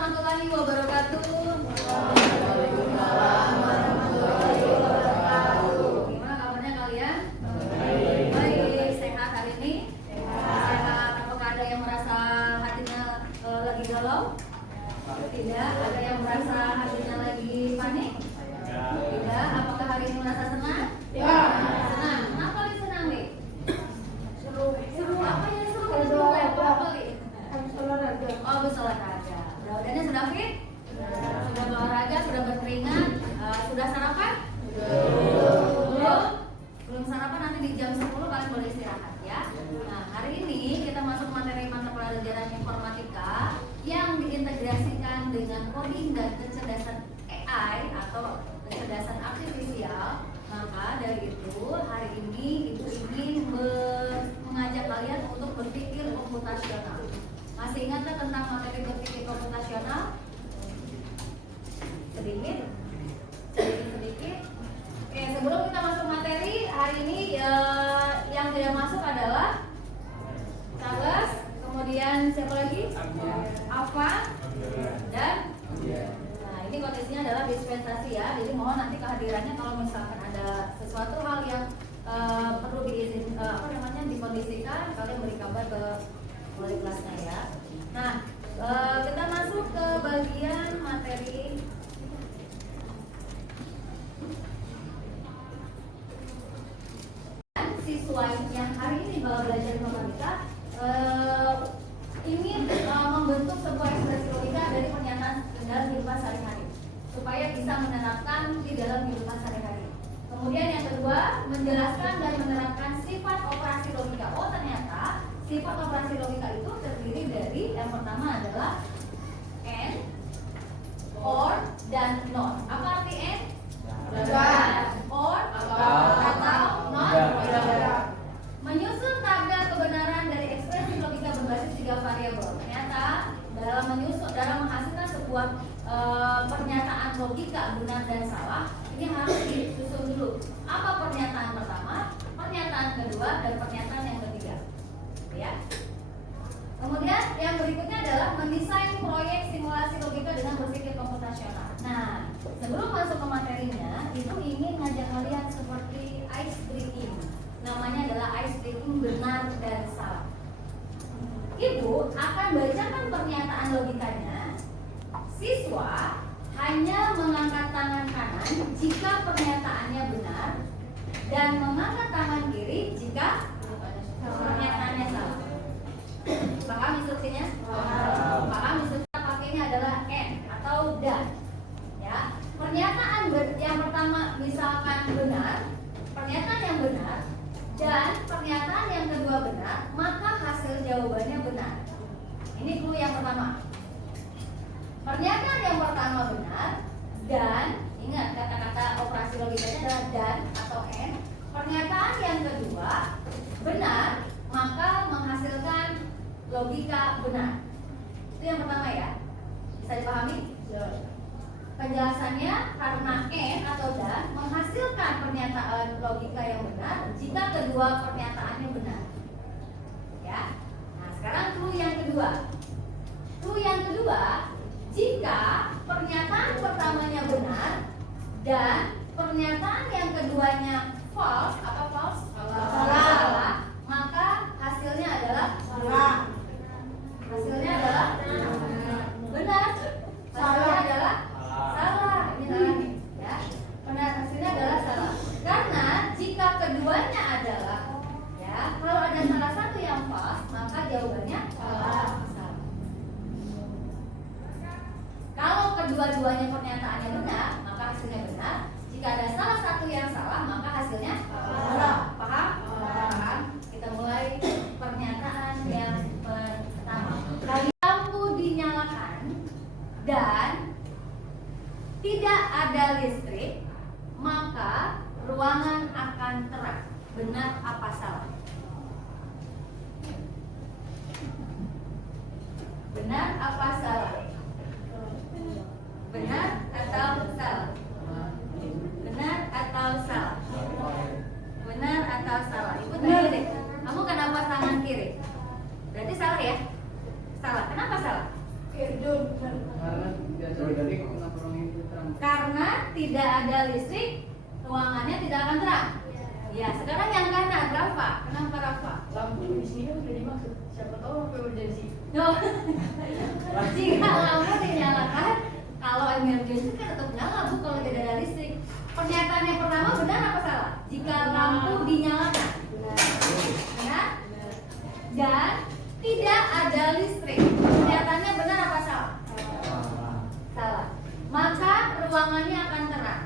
Warahmatullahi wabarakatuh. Gimana kabarnya kalian? Baik, sehat hari ini? Sehat. Apakah ada yang merasa hatinya lagi galau? Tidak. Ada yang merasa hatinya lagi panik? Tidak. Apakah hari ini merasa senang? Senang. Kenapa lagi senang nih? Seru apa ya? Seru apa nih? Oh, habis olahraga. Badannya sudah fit? Sudah olahraga, sudah berkeringat, sudah sarapan? Belum sarapan, nanti di jam 10 kalian boleh istirahat ya. Nah, hari ini kita masuk materi mata pelajaran informatika yang diintegrasikan dengan coding dan kecerdasan AI atau kecerdasan artifisial. Maka dari itu, hari ini Ibu ingin mengajak kalian untuk berpikir komputasional. Masih ingatkah tentang materi berpikir komputasional? Sedikit. Oke, sebelum kita masuk materi, hari ini yang tidak masuk adalah Charles, kemudian siapa lagi? Ava dan nah, ini kondisinya adalah dispensasi ya. Jadi mohon nanti kehadirannya kalau misalkan ada sesuatu hal yang perlu dikondisikan, kalian beri kabar ke wali kelasnya ya. Nah, kita masuk ke bagian materi. Siswa yang hari ini bakal belajar informatika ingin membentuk sebuah ekspresi logika dari pernyataan dalam kehidupan sehari-hari supaya bisa menerapkan di dalam kehidupan sehari-hari. Kemudian yang kedua, menjelaskan dan menerapkan sifat operasi logika. Oh, ternyata sifat operasi logika itu terdiri dari yang pertama adalah and, or, dan not. Apa arti and? Dan, or, atau not? Menyusun tabel kebenaran dari ekspresi logika berbasis 3 variabel. Ternyata dalam menghasilkan sebuah pernyataan logika benar dan salah, ini harus disusun dulu. Apa pernyataan pertama, pernyataan kedua, dan pernyataan yang ketiga. Ya. Kemudian yang berikutnya adalah mendesain proyek simulasi logika dengan berpikir komputasional. Nah, sebelum masuk ke materinya, itu ingin ngajak kalian seperti ice breaking. Namanya adalah ice breaking benar dan salah. Ibu akan bacakan pernyataan logikanya. Siswa hanya mengangkat tangan kanan jika pernyataannya benar dan mengangkat tangan kiri jika pernyataannya salah. Paham instruksinya? Paham instruksinya pakainya adalah and atau dan. Ya, pernyataan yang pertama misalkan benar, pernyataan yang benar, dan pernyataan yang kedua benar, maka hasil jawabannya benar. Ini clue yang pertama. Pernyataan yang pertama benar dan ingat kata-kata operasi logikanya adalah dan atau and. Pernyataan yang kedua benar, maka menghasilkan logika benar. Itu yang pertama ya. Bisa dipahami? Penjelasannya karena and atau dan menghasilkan pernyataan logika yang benar jika kedua pernyataannya benar. Ya. Nah, sekarang clue yang kedua. Clue yang kedua, jika pernyataan pertamanya benar dan pernyataan yang keduanya false, apa false? Salah, maka hasilnya adalah salah. Hasilnya adalah benar. Hasilnya adalah salah. Ini salah nih, ya. Benar, hasilnya adalah salah. Karena jika keduanya adalah, ya, kalau ada salah satu yang false, maka jawabannya salah. Kalau kedua-duanya pernyataannya benar, maka hasilnya benar. Jika ada salah satu yang salah, maka hasilnya salah. Paham? Paham? Kita mulai pernyataan yang pertama. Lampu dinyalakan dan tidak ada listrik, maka ruangan akan terang. Benar apa salah? Benar apa salah? Benar atau salah? Benar atau salah? Benar atau salah? Ibu tanya deh, kamu kenapa tangan kiri? Berarti salah ya? Salah. Kenapa salah? Karena tidak ada listrik, ruangannya tidak akan terang. Ya, sekarang yang kanan, Rafa. Kenapa Rafa? Lampu di sini kan udah dimaksud. Siapa tahu lampu emergency. No. Jika lampu dinyalakan, kalau emergency kan tetap nyala Bu kalau tidak ada listrik. Pernyataan yang pertama benar apa salah? Jika lampu dinyalakan. Benar? Dan tidak ada listrik. Pernyataannya benar apa salah? Salah. Maka ruangannya akan terang.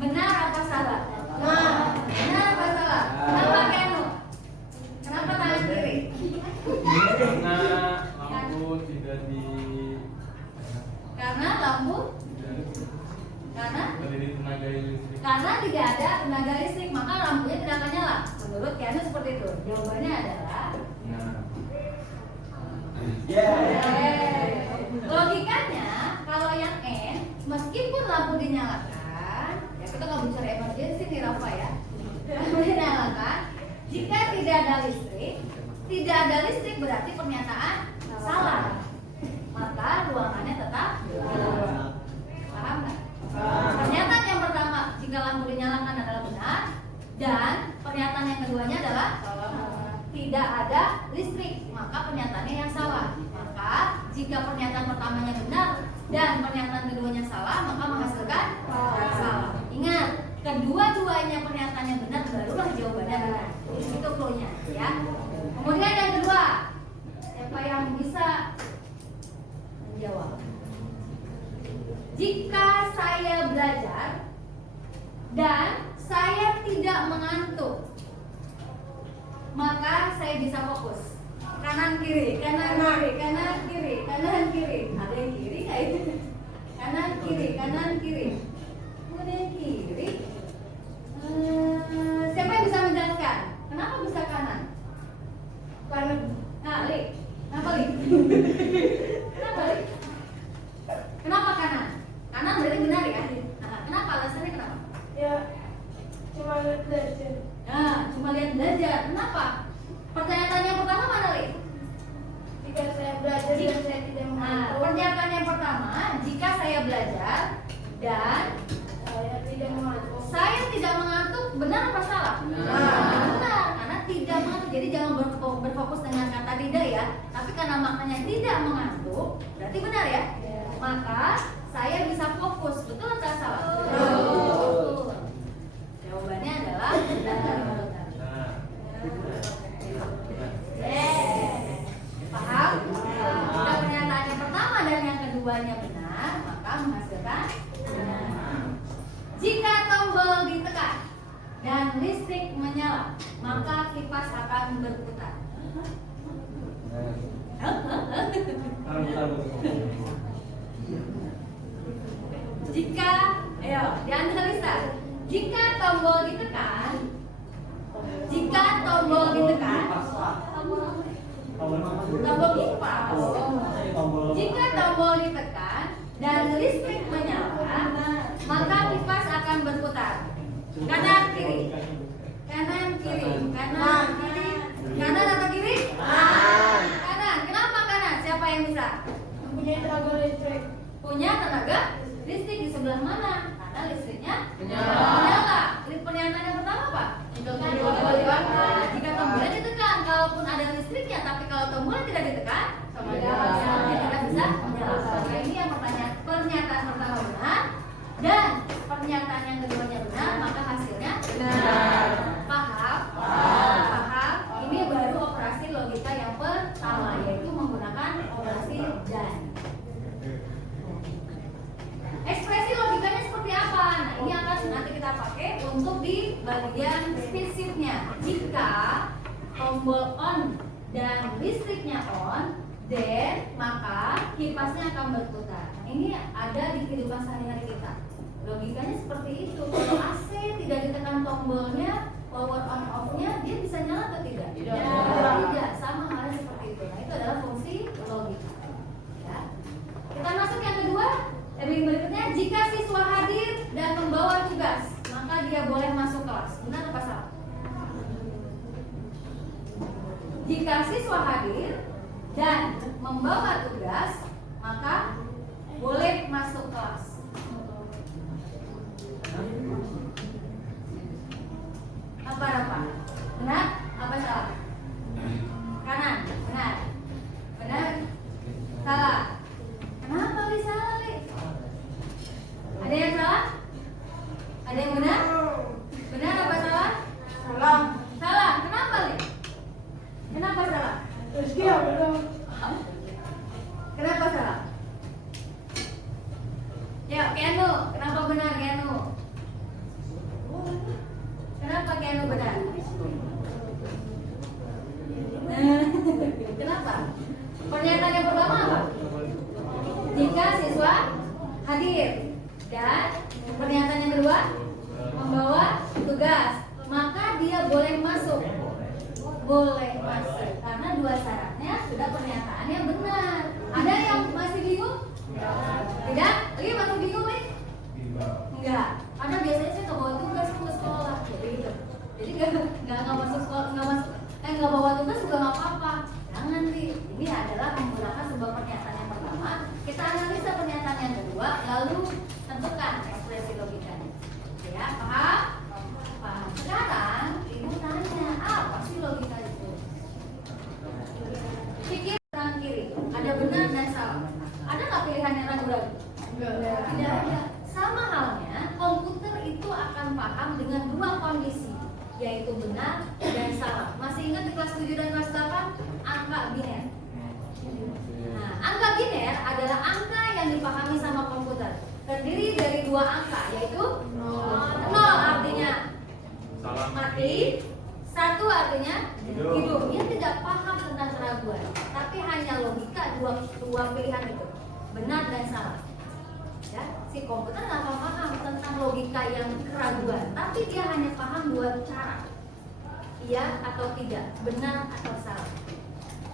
Benar apa salah? Benar apa salah? Kenapa Kenu? Kenapa tangan kiri? Karena lampu tidak di Karena lampu? Karena? Karena tidak ada tenaga listrik, maka lampunya tidak akan nyala. Menurut Kenu seperti itu. Jawabannya adalah logikanya kalau yang N, meskipun lampu dinyalakan, ya kita nggak bicara emergency nih Rafa ya. Lampu dinyalakan, jika tidak ada listrik berarti pernyataan salah. Maka ruangannya tetap gelap. Paham nggak? Pernyataan yang pertama jika lampu dinyalakan adalah benar, dan pernyataan yang keduanya adalah tidak ada listrik, maka pernyataannya yang salah. Maka jika pernyataan pertamanya benar dan pernyataan keduanya salah, maka menghasilkan salah. Ingat, kedua-duanya pernyataannya benar, barulah jawabannya benar. Itu clue-nya ya. Kemudian yang kedua, siapa yang bisa menjawab? Jika saya belajar dan saya tidak mengantuk, maka saya bisa fokus. Kanan kiri, kanan kiri, kanan kiri, kanan kiri. Ada yang kiri nggak itu? Kanan kiri, kanan kiri. Kemudian kiri. Siapa yang bisa menjelaskan? Kenapa bisa kanan? Kanan. Nah, Li. Kenapa Li? Kenapa Li? Kenapa kanan? Kanan berarti benar ya? Nah, kenapa? Alasannya kenapa? Ya, cuma lihat belajar. Nah, cuma lihat belajar. Kenapa? Pernyataan yang pertama mana, Li? Jika saya belajar dan saya tidak Nah, mengantuk, pernyataan yang pertama, jika saya belajar dan saya tidak mengantuk. saya tidak mengantuk, benar apa salah? Benar, karena tidak mengantuk. Jadi jangan berfokus dengan kata tidak ya. Tapi karena maknanya tidak mengantuk, berarti benar ya? Maka saya bisa fokus. Betul atau salah? Betul. Jawabannya adalah benar. Paham? Jika pernyataan yang pertama dan yang keduanya benar, maka menghasilkan benar. Jika tombol ditekan dan listrik menyala, maka kipas akan berputar. Jika, ayo dianalisa. Jika tombol ditekan, tombol kipas. Jika tombol ditekan dan listrik menyala, maka kipas akan berputar. Kanan kiri, kanan kiri, kanan kiri, kanan atau kiri? Kanan. Kenapa kanan? Siapa yang bisa? Mempunyai tenaga listrik. Punya tenaga listrik di sebelah mana? Karena listriknya menyala. Pernyataan yang pertama apa? Jika tombolnya ditekan, kalaupun ada listriknya, tapi kalau tombolnya tidak ditekan, dia tidak bisa menyala. Maka ini yang pernyataan pertama benar dan pernyataan yang keduanya benar, maka hasilnya benar. Paham? Paham? Ini baru operasi logika yang pertama, yaitu menggunakan operasi dan. Ekspresi logikanya seperti apa? Nah, ini akan nanti kita pakai untuk di bagian speedsheetnya. Jika tombol on dan listriknya on, then maka kipasnya akan berputar. Nah, ini ada di kehidupan sehari-hari kita. Logikanya seperti itu. Kalau AC tidak ditekan tombolnya, power on off-nya, dia bisa nyala atau tidak? Tidak. Sama halnya seperti itu. Nah, itu adalah fungsi logika. Ya. Kita masuk yang kedua. Berikutnya, jika siswa hadir dan membawa tugas, maka dia boleh masuk kelas. Benar apa salah? Jika siswa hadir dan membawa tugas, maka boleh masuk kelas. benar Keanu? Kenapa Keanu benar? Kenapa? Pernyataan yang pertama apa? Jika siswa hadir. Dan pernyataan yang kedua, membawa tugas, maka dia boleh masuk. Boleh masuk. Karena dua syaratnya sudah pernyataannya benar. Ada yang masih bingung? Tidak? Lagi masih bingung nih? Enggak. Karena biasanya saya nggak bawa tugas ke sekolah, jadi gitu. Jadi nggak masuk sekolah, nggak bawa tugas juga nggak apa-apa. Jangan nih. Ini adalah menggunakan sebuah pernyataan yang pertama. Kita analisa pernyataan yang kedua, lalu tentukan ekspresi logikanya. Ya, paham? Paham. Sekarang ibu tanya, apa sih logika itu? Pikir kanan kiri, ada benar dan salah. Ada nggak pilihan yang ragu-ragu? Tidak ada. Sama halnya, komputer itu akan paham dengan dua kondisi, yaitu benar dan salah. Masih ingat di kelas 7 dan kelas 8? Angka biner. Nah, angka biner adalah angka yang dipahami sama komputer. Terdiri dari dua angka, yaitu 0 artinya mati, 1 artinya hidup. Dia tidak paham tentang keraguan, tapi hanya logika dua pilihan itu, benar dan salah. Ya, si komputer nggak paham tentang logika yang keraguan, tapi dia hanya paham dua cara, iya atau tidak, benar atau salah.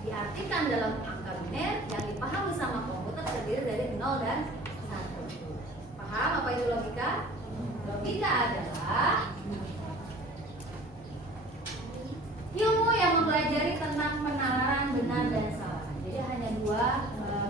Diartikan dalam angka biner yang dipahami sama komputer terdiri dari 0 dan 1. Paham apa itu logika? Logika adalah ilmu yang mempelajari tentang penalaran benar dan salah. Jadi hanya dua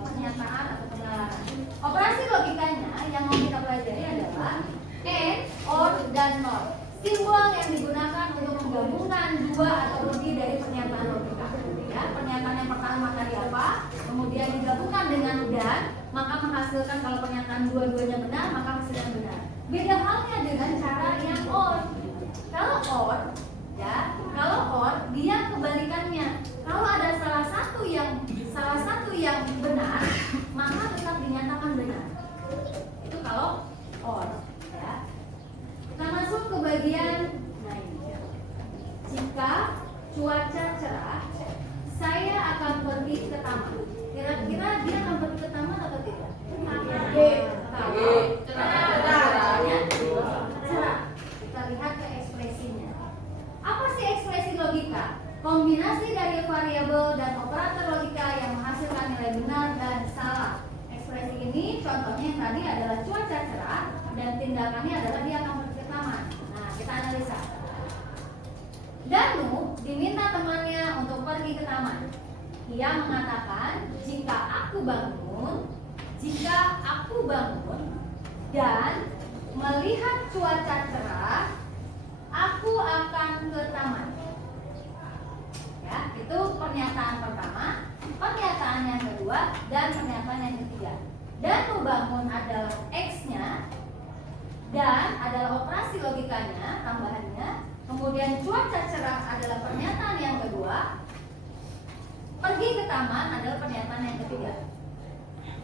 pernyataan atau penalaran. Operasi logikanya yang mau kita pelajari adalah and, or, dan not. Simbol yang digunakan untuk menggabungkan dua atau lebih dari pernyataan logika. Ya, pernyataan yang pertama tadi apa? Kemudian digabungkan dengan dan, maka menghasilkan kalau pernyataan dua-duanya benar, maka hasilnya benar. Beda halnya dengan cara yang or. Kalau or, ya, kalau or dia kebalikannya. Kalau ada salah satu yang benar, maka tetap dinyatakan benar. Itu kalau or, ya. Kita masuk ke bagian jika cuaca cerah, saya akan pergi ke taman. Kira-kira dia akan pergi ke taman atau tidak? Kalau cuacanya cerah, kita lihat ke ekspresinya. Apa sih ekspresi logika? Kombinasi dari variabel dan operator logika yang menghasilkan nilai benar dan salah. Ekspresi ini contohnya yang tadi adalah cuaca cerah dan tindakannya adalah dia akan pergi ke taman. Nah, kita analisa. Danu diminta temannya untuk pergi ke taman. Ia mengatakan, jika aku bangun dan melihat cuaca cerah, aku akan ke taman. Ya, itu pernyataan pertama, pernyataan yang kedua, dan pernyataan yang ketiga. Danu bangun adalah X-nya dan adalah operasi logikanya, tambahannya. Kemudian cuaca cerah adalah pernyataan yang kedua. Pergi ke taman adalah pernyataan yang ketiga.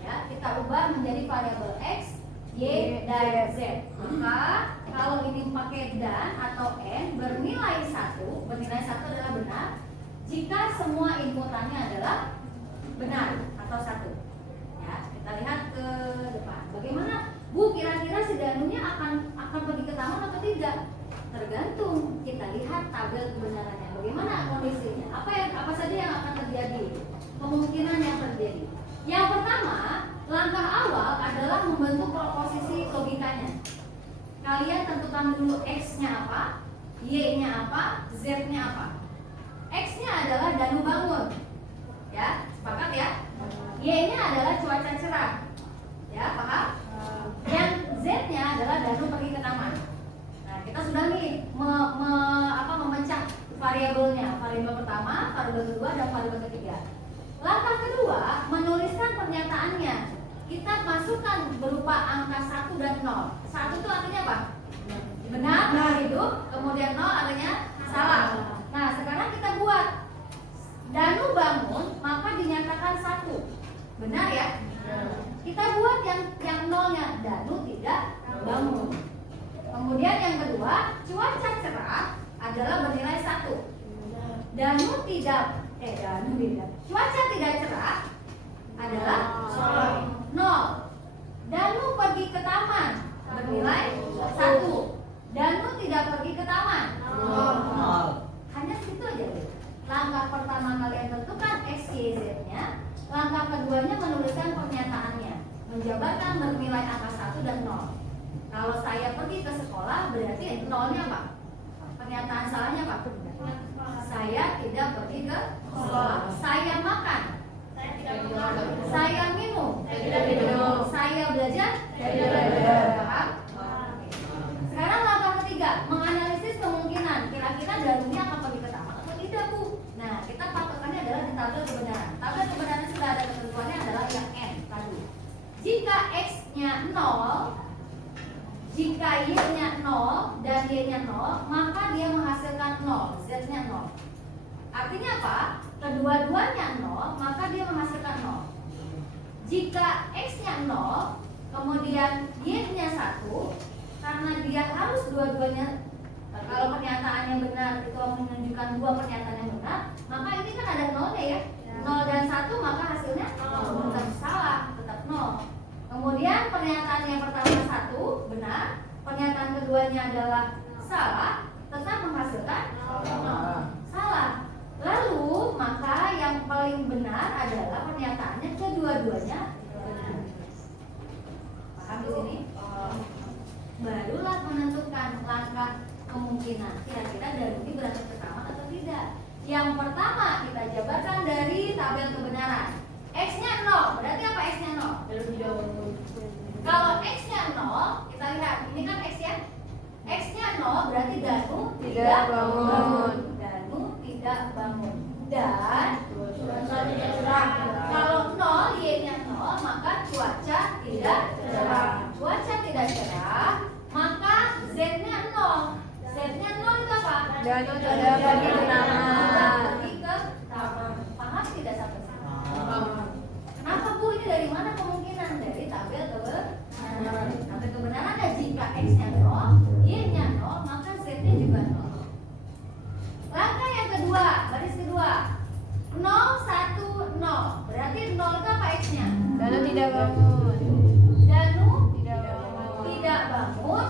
Ya, kita ubah menjadi variabel X, Y, dan Z. Maka kalau ini pakai dan atau N bernilai 1, bernilai 1 adalah benar jika semua inputannya adalah benar atau 1. Ya, kita lihat ke depan. Bagaimana, Bu, kira-kira si Danunya akan pergi ke taman atau tidak? Tergantung, kita lihat tabel kebenarannya. Bagaimana kondisinya? Apa saja yang akan terjadi? Kemungkinan yang terjadi. Yang pertama, langkah awal adalah membentuk proposisi logikanya. Kalian tentukan dulu X-nya apa, Y-nya apa, Z-nya apa. X-nya adalah Danu bangun. Ya, sepakat ya? Y-nya adalah cuaca cerah. Ya, paham? Yang Z-nya adalah Danu pergi ke taman. Nah, kita sudah nih memecah variabelnya. Variabel pertama, variabel kedua, dan variabel ketiga. Langkah kedua, menuliskan pernyataannya. Kita masukkan berupa angka 1 dan 0. 1 itu artinya apa? Benar, hidup. Kemudian 0 artinya salah. Nah, sekarang kita buat Danu bangun, maka dinyatakan 1. Benar ya? Kita buat yang nolnya, Danu tidak bangun. Kemudian yang kedua, cuaca cerah adalah bernilai 1. Danu tidak cuaca tidak cerah adalah 0. Danu pergi ke taman bernilai 1. Danu tidak pergi ke taman 0. Hanya situ aja. Langkah pertama kalian tentukan X, Y, Z-nya. Langkah keduanya menuliskan pernyataannya, menjabarkan bernilai angka 1 dan 0. Kalau saya pergi ke sekolah berarti nolnya apa? Pernyataan salahnya apa? Saya tidak pergi ke sekolah. Saya makan. Saya minum. Saya belajar. Paham? Sekarang langkah ketiga, menganalisis kemungkinan. Kira-kira Danunya akan pergi ke taman atau tidak, Bu? Nah, kita patokannya adalah di tabel kebenaran. Tabel kebenaran sudah ada ketentuannya adalah yang N tadi. Jika X-nya 0, jika Y-nya 0 dan Y-nya 0, maka dia menghasilkan 0, Z-nya 0. Artinya apa? Kedua-duanya 0, maka dia menghasilkan 0. Jika X-nya 0, kemudian Y-nya 1, karena dia harus dua-duanya, kalau pernyataannya benar itu menunjukkan dua pernyataan yang benar, maka ini kan ada 0-nya ya. 0 dan 1 maka hasilnya tetap salah, tetap 0. Kemudian pernyataan yang pertama 1 benar, pernyataan keduanya adalah salah, tetap menghasilkan 0. Salah. Lalu maka yang paling benar adalah pernyataannya kedua-duanya benar. Paham di sini? Barulah menentukan langkah kemungkinan. Kira-kira Danuti berangkat ke taman atau tidak. Yang pertama kita jabarkan dari tabel kebenaran. X-nya 0, berarti apa X-nya 0? Kalau X-nya 0, kita lihat, ini kan X ya. X-nya 0 berarti Danu tidak bangun. Danu tidak bangun. Dan kalau 0, Y-nya 0, maka cuaca tidak cerah. Cuaca tidak cerah, maka Z-nya 0. Z-nya 0 itu apa? Danu tidak pergi ke taman. Pergi ke taman. Paham tidak sampai sini? Kenapa, Bu? Ini dari mana kemungkinan? Dari tabel kebenaran. Tabel kebenaran ada jika X-nya 0, Y-nya 0, maka Z-nya juga 0. Langkah yang kedua, baris kedua, 0, 1, 0. Berarti 0 itu apa X-nya? Danu tidak bangun. Danu Tidak bangun. tidak bangun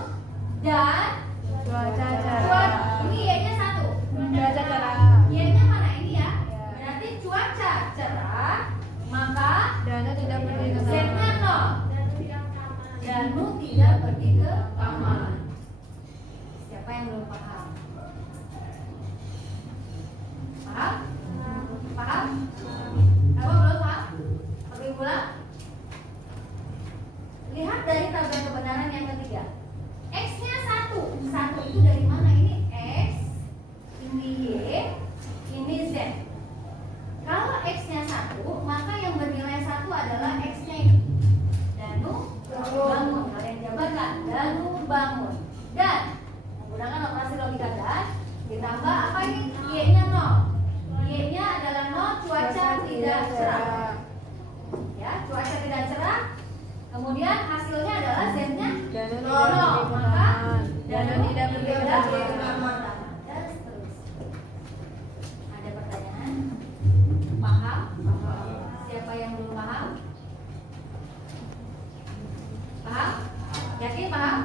dan Cuaca cerah. ini Y-nya 1. Cuaca cerah. Y-nya mana ini ya? Berarti cuaca cerah, maka Danu tidak pergi ke Z-nya taman. 0. Danu tidak pergi ke taman. Siapa yang belum paham? Paham? Paham? Apa belum paham? Pergi pulang? Lihat dari tabel kebenaran yang ketiga. X-nya 1. 1 itu dari mana? Ini X, ini Y, ini Z. Kalau X-nya 1, maka yang bernilai 1 adalah X-nya ini. Danu bangun. Kalian jabarkan. Danu bangun. Dan menggunakan operasi logika dan ditambah apa ini? Y-nya 0. Y-nya adalah 0, cuaca tidak cerah. Ya, cuaca tidak cerah. Kemudian hasilnya adalah Z-nya Danu 0, maka Danu tidak pergi ke taman. dan seterusnya. Ada pertanyaan? Paham? Siapa yang belum paham? Paham? Yakin paham?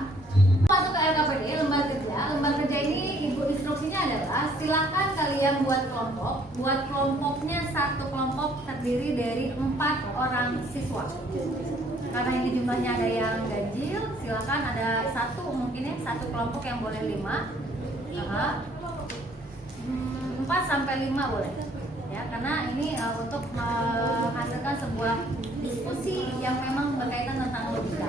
Masuk ke LKPD, lembar kerja. Lembar kerja ini ibu instruksinya adalah silakan kalian buat kelompok. Buat kelompoknya satu kelompok terdiri dari 4 orang siswa. Karena ini jumlahnya ada yang ganjil, silakan ada satu mungkin ya, satu kelompok yang boleh 5. 4 sampai 5 boleh. Ya, karena ini untuk menghasilkan sebuah diskusi yang memang berkaitan tentang logika.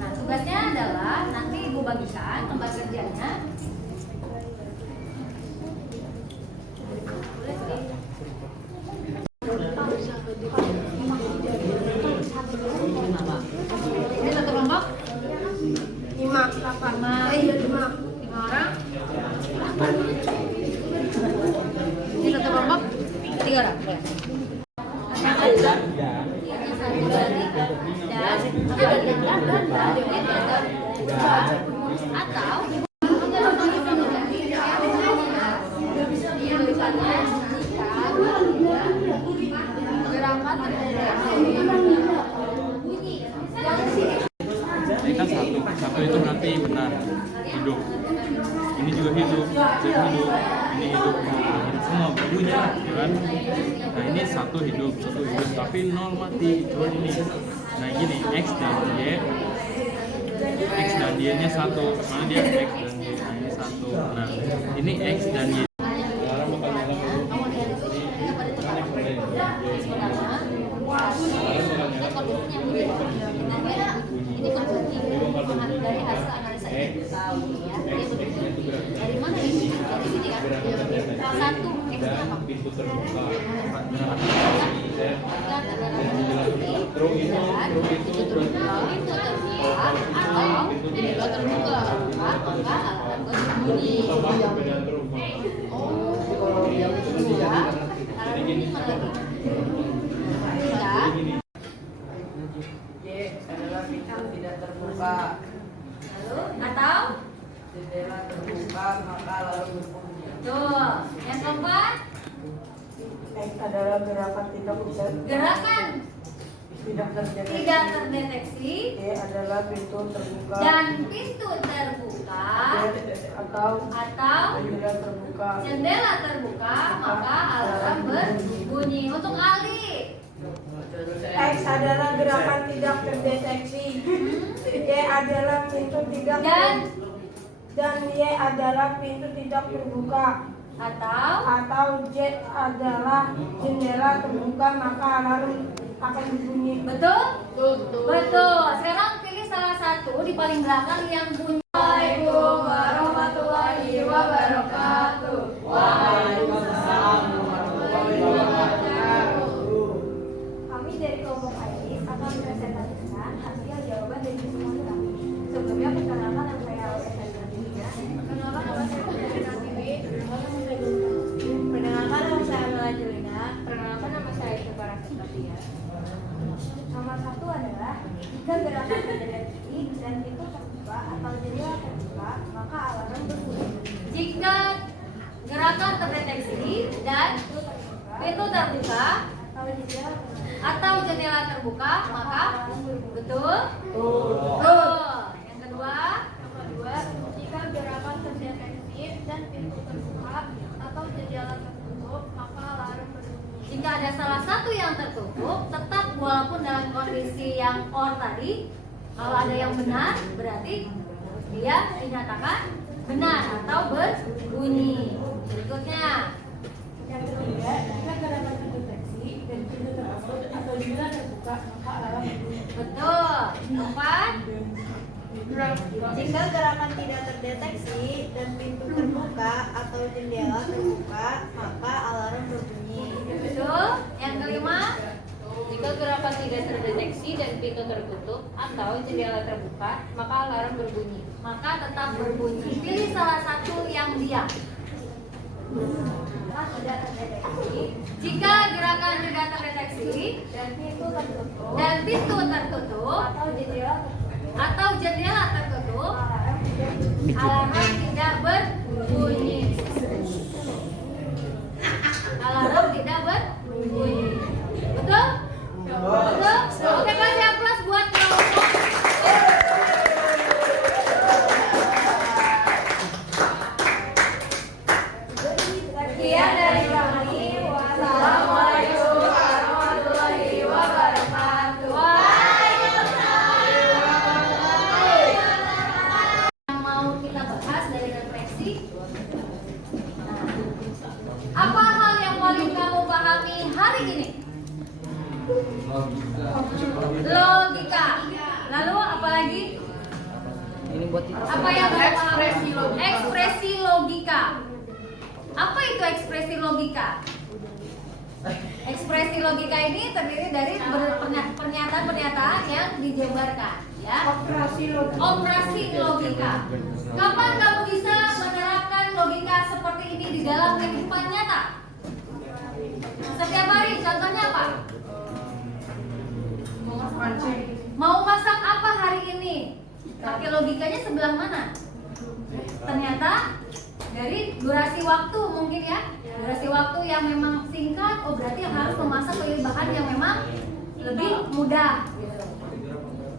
Nah, tugasnya adalah nanti ibu bagikan lembar kerjanya. Ini satu kelompok 5 orang. Ini satu kelompok 3 orang. Boleh. Ini satu dari atau gerakan Ini kan satu itu berarti benar hidup. Ini juga hidup, jadi hidup. Ini hidup, hidup semua berbunyi, ya kan? Nah ini satu hidup, tapi nol mati. Cuma ini. Nah gini, x dan y nya satu, mana dia x dan y. Nah ini satu. Nah ini x dan y. ini berbunyi dari hasil analisa yang tahu ya. Dia berbunyi dari mana ini? Dari sini kan? Satu x apa? Pintu terbuka. adalah pintu tidak terbuka. Lalu atau Jendela terbuka maka lalu berbunyi. tuh yang keempat X adalah gerakan tidak bisa gerakan tidak terdeteksi. tidak terdeteksi Y adalah pintu terbuka dan pintu terbuka atau atau jendela terbuka. jendela terbuka maka alarm berbunyi. Untuk Ali X adalah gerakan tidak terdeteksi. Y adalah pintu tidak dan Y adalah pintu tidak terbuka atau Z adalah jendela terbuka maka alarm akan berbunyi. betul? Betul. Sekarang pilih salah satu di paling belakang yang bunyi. Waalaikumsalam warahmatullahi wabarakatuh. Waalaikumsalam warahmatullahi wabarakatuh. Kami dari kelompok Airis akan mempresentasikan hasil jawaban dari semua kami. Sebelumnya perkenalkan nama saya Alisa Tiwi. Perkenalkan nama saya Alisa Tiwi. Perkenalkan nama saya Amela Jelina. Perkenalkan nama saya Iqbal Rafiya. Nomor satu adalah jika gerakan terdeteksi dan pintu terbuka atau jendela terbuka maka alarm berbunyi. Jika gerakan terdeteksi dan pintu terbuka atau jendela terbuka maka betul. Yang kedua, jika gerakan terdeteksi dan pintu terbuka atau jendela tertutup maka alarm berbunyi. Jika ada salah satu yang tertutup, tetap walaupun dalam kondisi yang on tadi, kalau ada yang benar, berarti dia dinyatakan benar atau berbunyi. Berikutnya, Yang ketiga, jika gerakan terdeteksi dan pintu tertutup atau jendela terbuka maka alarm berbunyi. betul. Keempat, Jika gerakan tidak terdeteksi dan pintu terbuka atau jendela terbuka, maka alarm berbunyi. betul. Yang kelima, Jika gerakan tidak terdeteksi dan pintu tertutup atau jendela terbuka, maka alarm berbunyi. maka tetap berbunyi. Pilih salah satu yang diam. Tidak terdeteksi. Jika gerakan tidak terdeteksi Dan pintu tertutup dan pintu tertutup atau jendela tertutup, alarm tidak berbunyi. Alarm tidak berbunyi. Betul? Betul? Oke, kasih aplaus buat kelompok. Sekian dari kami. Wassalamualaikum warahmatullahi wabarakatuh. Yang mau kita bahas dari refleksi. Apa hal yang paling kamu pahami hari ini? Logika. Lalu apa lagi? Apa yang kamu pahami? Ekspresi logika. Apa itu ekspresi logika? Ekspresi logika ini terdiri dari pernyataan-pernyataan yang dijabarkan, ya. Operasi logika. Kapan kamu bisa menerapkan logika seperti ini di dalam kehidupan nyata? Setiap hari. Contohnya apa? Mau pakai logikanya sebelah mana? Ternyata dari durasi waktu mungkin ya, durasi waktu yang memang singkat, oh berarti yang harus memasak pilih bahan yang memang lebih mudah gitu.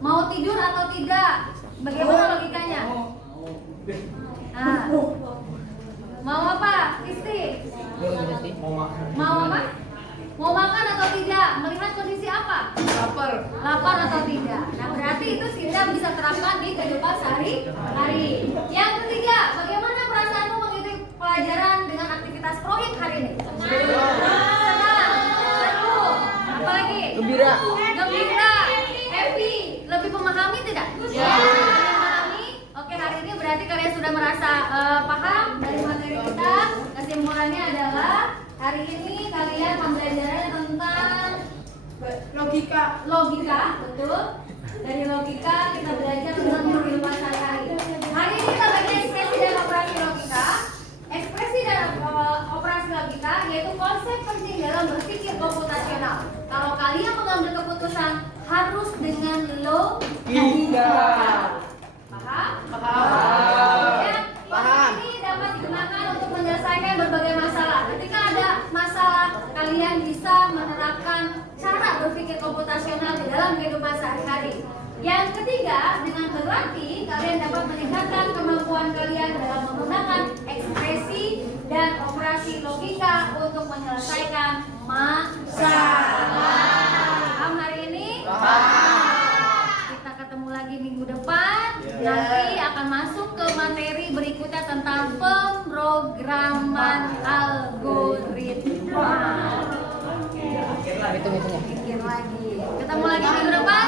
Mau tidur atau tidak? Bagaimana logikanya? Nah, mau apa? Isti? Mau apa? Mau makan atau tidak? Melihat kondisi apa? Lapar atau tidak? Nah berarti itu kita bisa terapkan di kehidupan sehari-hari. Yang ketiga, bagaimana perasaanmu mengikuti pelajaran dengan aktivitas proyek hari ini? Senang, seru, apalagi? Gembira, happy, lebih memahami tidak? Memahami. Oke, hari ini berarti kalian sudah merasa paham dari materi kita. Kesimpulannya adalah hari ini kalian pembelajarannya tentang logika, betul. Dari logika kita belajar tentang kehidupan sehari-hari. Hari ini kita belajar ekspresi dan operasi logika. Ekspresi dan operasi logika yaitu konsep penting dalam berpikir komputasional. Kalau kalian mengambil keputusan harus dengan logika. Paham? Ya, konsep ini dapat digunakan untuk menyelesaikan berbagai masalah. Ketika ada masalah, kalian bisa menerapkan cara berpikir komputasional di dalam kehidupan sehari-hari. Yang ketiga, dengan berlatih kalian dapat meningkatkan kemampuan kalian dalam menggunakan ekspresi dan operasi logika untuk menyelesaikan masalah. Paham hari ini? Kita ketemu lagi minggu depan. Nanti akan masuk ke materi berikutnya tentang pemrograman algoritma. Pikir lagi. Ketemu lagi minggu depan.